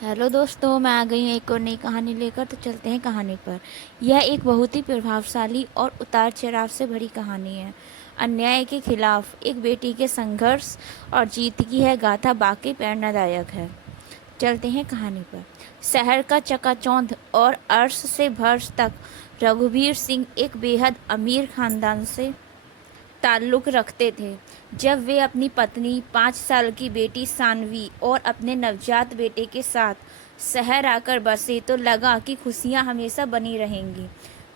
Hello दोस्तों, मैं आ गई हूँ एक और नई कहानी लेकर। तो चलते हैं कहानी पर। यह एक बहुत ही प्रभावशाली और उतार चढ़ाव से भरी कहानी है। अन्याय के खिलाफ एक बेटी के संघर्ष और जीत की है गाथा वाकई प्रेरणादायक है। चलते हैं कहानी पर। शहर का चकाचौंध और अर्श से भर्श तक रघुवीर सिंह एक बेहद अमीर खानदान से ताल्लुक़ रखते थे। जब वे अपनी पत्नी, 5 साल की बेटी सानवी और अपने नवजात बेटे के साथ शहर आकर बसे तो लगा कि खुशियां हमेशा बनी रहेंगी।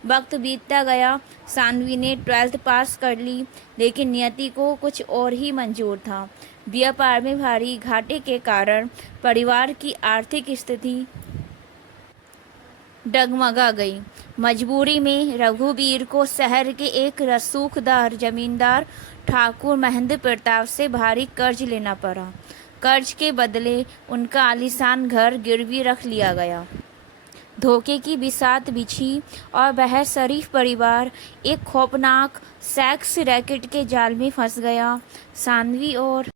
वक्त बीतता गया। सानवी ने 12th पास कर ली, लेकिन नियति को कुछ और ही मंजूर था। व्यापार में भारी घाटे के कारण परिवार की आर्थिक स्थिति डगमगा गई। मजबूरी में रघुवीर को शहर के एक रसूखदार जमींदार ठाकुर महेंद्र प्रताप से भारी कर्ज लेना पड़ा। कर्ज के बदले उनका आलीशान घर गिरवी रख लिया गया। धोखे की बिसात बिछी और वह शरीफ परिवार एक खौफनाक सेक्स रैकेट के जाल में फंस गया। सानवी और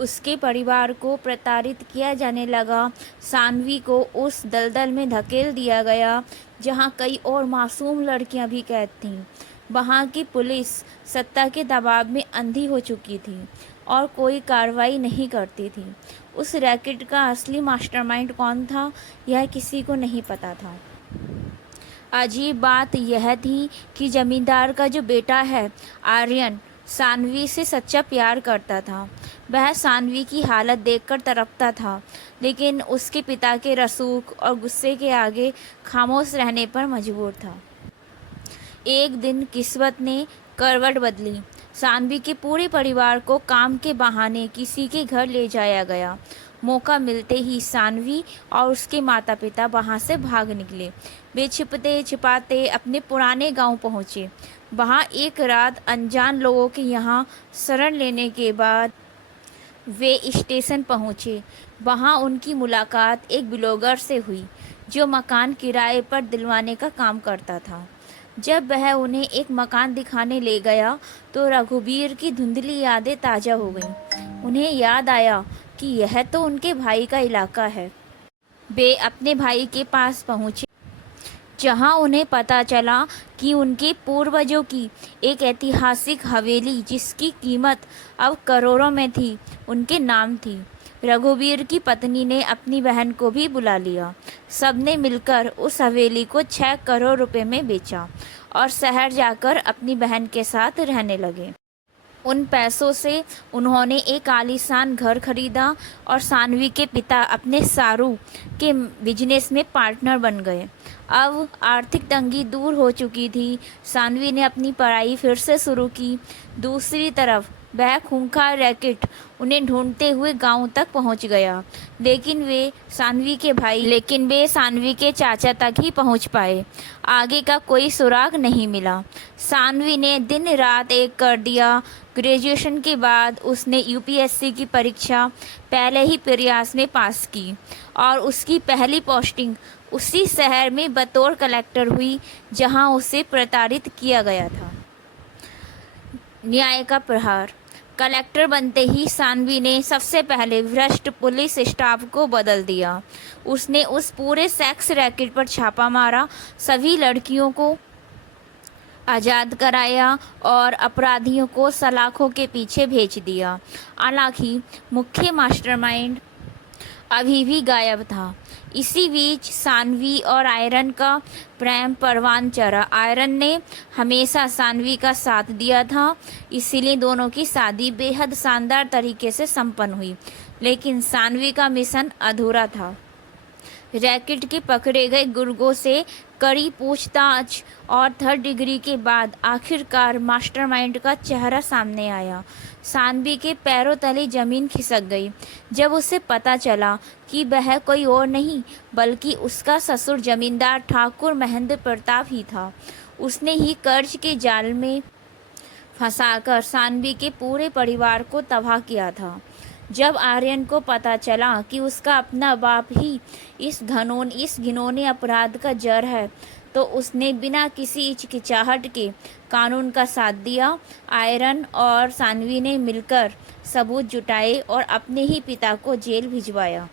उसके परिवार को प्रताड़ित किया जाने लगा। सानवी को उस दलदल में धकेल दिया गया जहां कई और मासूम लड़कियां भी कैद थीं। वहां की पुलिस सत्ता के दबाव में अंधी हो चुकी थी और कोई कार्रवाई नहीं करती थी। उस रैकेट का असली मास्टरमाइंड कौन था, यह किसी को नहीं पता था। अजीब बात यह थी कि जमींदार का जो बेटा है, आर्यन, सानवी से सच्चा प्यार करता था। वह सानवी की हालत देखकर तड़पता था, लेकिन उसके पिता के रसूख और गुस्से के आगे खामोश रहने पर मजबूर था। एक दिन किस्मत ने करवट बदली। सानवी के पूरे परिवार को काम के बहाने किसी के घर ले जाया गया। मौका मिलते ही सानवी और उसके माता पिता वहां से भाग निकले। वे छिपते छिपाते अपने पुराने गांव पहुंचे। वहां एक रात अनजान लोगों के यहां शरण लेने के बाद वे स्टेशन पहुंचे। वहां उनकी मुलाकात एक ब्लॉगर से हुई जो मकान किराए पर दिलवाने का काम करता था। जब वह उन्हें एक मकान दिखाने ले गया तो रघुवीर की धुंधली यादें ताज़ा हो गईं। उन्हें याद आया कि यह तो उनके भाई का इलाका है। वे अपने भाई के पास पहुंचे, जहां उन्हें पता चला कि उनके पूर्वजों की एक ऐतिहासिक हवेली, जिसकी कीमत अब करोड़ों में थी, उनके नाम थी। रघुवीर की पत्नी ने अपनी बहन को भी बुला लिया। सबने मिलकर उस हवेली को 6 करोड़ रुपए में बेचा और शहर जाकर अपनी बहन के साथ रहने लगे। उन पैसों से उन्होंने एक आलीशान घर खरीदा और सानवी के पिता अपने सारू के बिजनेस में पार्टनर बन गए। अब आर्थिक तंगी दूर हो चुकी थी। सानवी ने अपनी पढ़ाई फिर से शुरू की। दूसरी तरफ वह खूंखार रैकेट उन्हें ढूंढते हुए गांव तक पहुंच गया, लेकिन वे सानवी के चाचा तक ही पहुंच पाए। आगे का कोई सुराग नहीं मिला। सानवी ने दिन रात एक कर दिया। ग्रेजुएशन के बाद उसने यूपीएससी की परीक्षा पहले ही प्रयास में पास की और उसकी पहली पोस्टिंग उसी शहर में बतौर कलेक्टर हुई जहां उसे प्रताड़ित किया गया था। न्याय का प्रहार। कलेक्टर बनते ही सानवी ने सबसे पहले भ्रष्ट पुलिस स्टाफ को बदल दिया। उसने उस पूरे सेक्स रैकेट पर छापा मारा, सभी लड़कियों को आज़ाद कराया और अपराधियों को सलाखों के पीछे भेज दिया। हालांकि मुख्य मास्टरमाइंड अभी भी गायब था। इसी बीच सानवी और आयरन का प्रेम परवान चढ़ा। आयरन ने हमेशा सानवी का साथ दिया था, इसीलिए दोनों की शादी बेहद शानदार तरीके से संपन्न हुई। लेकिन सानवी का मिशन अधूरा था। रैकेट के पकड़े गए गुर्गों से कड़ी पूछताछ और 3rd डिग्री के बाद आखिरकार मास्टरमाइंड का चेहरा सामने आया। सानवी के पैरों तले जमीन खिसक गई जब उसे पता चला कि वह कोई और नहीं बल्कि उसका ससुर जमींदार ठाकुर महेंद्र प्रताप ही था। उसने ही कर्ज के जाल में फंसाकर सानवी के पूरे परिवार को तबाह किया था। जब आर्यन को पता चला कि उसका अपना बाप ही इस घिनौने अपराध का जड़ है, तो उसने बिना किसी हिचकिचाहट के कानून का साथ दिया। आयरन और सानवी ने मिलकर सबूत जुटाए और अपने ही पिता को जेल भिजवाया।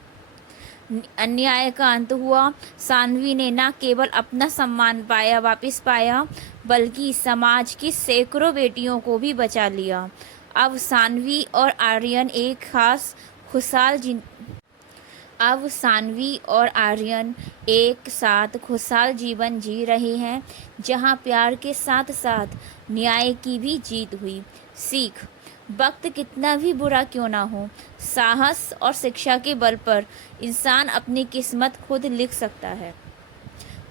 अन्याय का अंत हुआ। सानवी ने न केवल अपना सम्मान वापस पाया, बल्कि समाज की सैकड़ों बेटियों को भी बचा लिया। अब सानवी और आर्यन एक साथ खुशहाल जीवन जी रहे हैं, जहां प्यार के साथ साथ न्याय की भी जीत हुई। सीख: वक्त कितना भी बुरा क्यों ना हो, साहस और शिक्षा के बल पर इंसान अपनी किस्मत खुद लिख सकता है।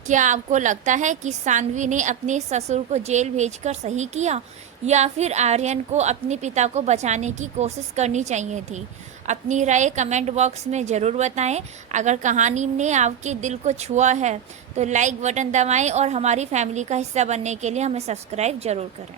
क्या आपको लगता है कि सानवी ने अपने ससुर को जेल भेजकर सही किया, या फिर आर्यन को अपने पिता को बचाने की कोशिश करनी चाहिए थी? अपनी राय कमेंट बॉक्स में ज़रूर बताएं। अगर कहानी ने आपके दिल को छुआ है तो लाइक बटन दबाएं और हमारी फैमिली का हिस्सा बनने के लिए हमें सब्सक्राइब ज़रूर करें।